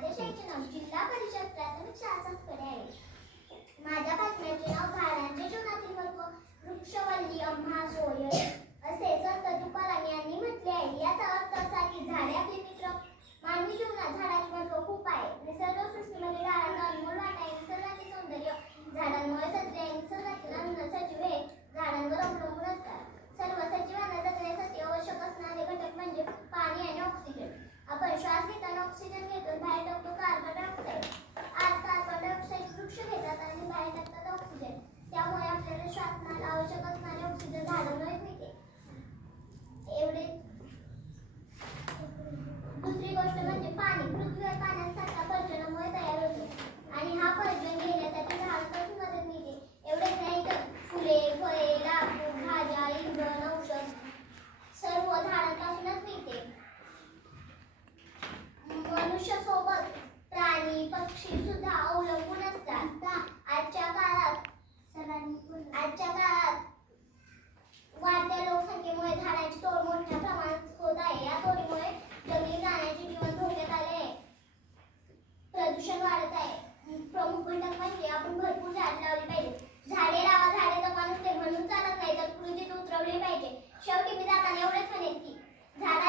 माझ्या शाळेचे नाव जिल्हा परिषद प्राथमिक शाळा सासकडे आहे. माझ्या बातम्याचे नाव झाडांचे जीवनातील वर्ग वृक्षवल्ली अम्हा सोय असे संत तुकाराम यांनी म्हटले आहे. याचा अर्थ असा की झाडे आपले मित्र मानवी जीवनात झाडाचे महत्त्व खूप आहे. निसर्ग सृष्टीमध्ये झाडांचा अनमोल वाटा आहे. निसर्गाचे सौंदर्य झाडांमुळे सत्य आहे. निसर्गातील अन्न सजीव हे झाडांवर अवलंबून असतात. सर्व सजीवांना जगण्यासाठी आवश्यक असणारे घटक म्हणजे पाणी आणि ऑक्सिजन आपण श्वास घेताना ऑक्सिजन भाज्या औषध सर्व झाडांपासूनच मिळते. मनुष्यासोबत प्राणी पक्षी सुद्धा अवलंबून पाहिजे. शेवटी मी जाताना एवढेच म्हणेन की झाडा